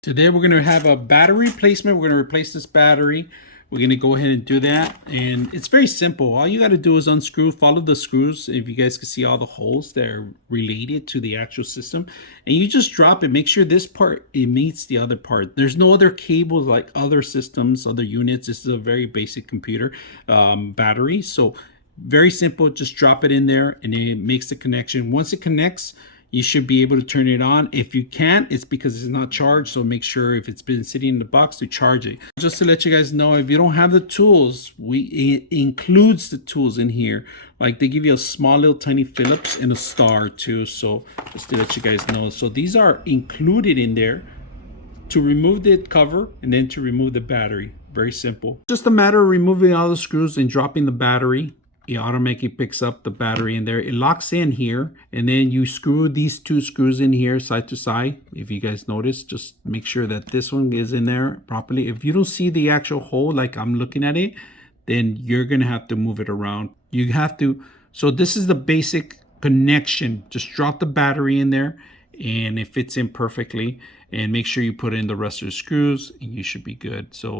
Today we're going to have a battery replacement. We're going to replace this battery. We're going to go ahead and do that. And it's very simple. All you got to do is unscrew, follow the screws. If you guys can see all the holes that are related to the actual system. And you just drop it. Make sure this part, it meets the other part. There's no other cables like other systems, other units. This is a very basic computer battery. So very simple. Just drop it in there and it makes the connection. Once it connects, you should be able to turn it on. If you can't, it's because it's not charged. So make sure if it's been sitting in the box to charge it. Just to let you guys know, if you don't have the tools, it includes the tools in here. Like they give you a small little tiny Phillips and a star too. So just to let you guys know. So these are included in there to remove the cover and then to remove the battery. Very simple. Just a matter of removing all the screws and dropping the battery. It automatically picks up the battery in there. It locks in here, and then you screw these two screws in here side to side. If you guys notice, just make sure that this one is in there properly. If you don't see the actual hole like I'm looking at it, then you're gonna have to move it around. You have to, so this is the basic connection. Just drop the battery in there and it fits in perfectly, and make sure you put in the rest of the screws and you should be good. So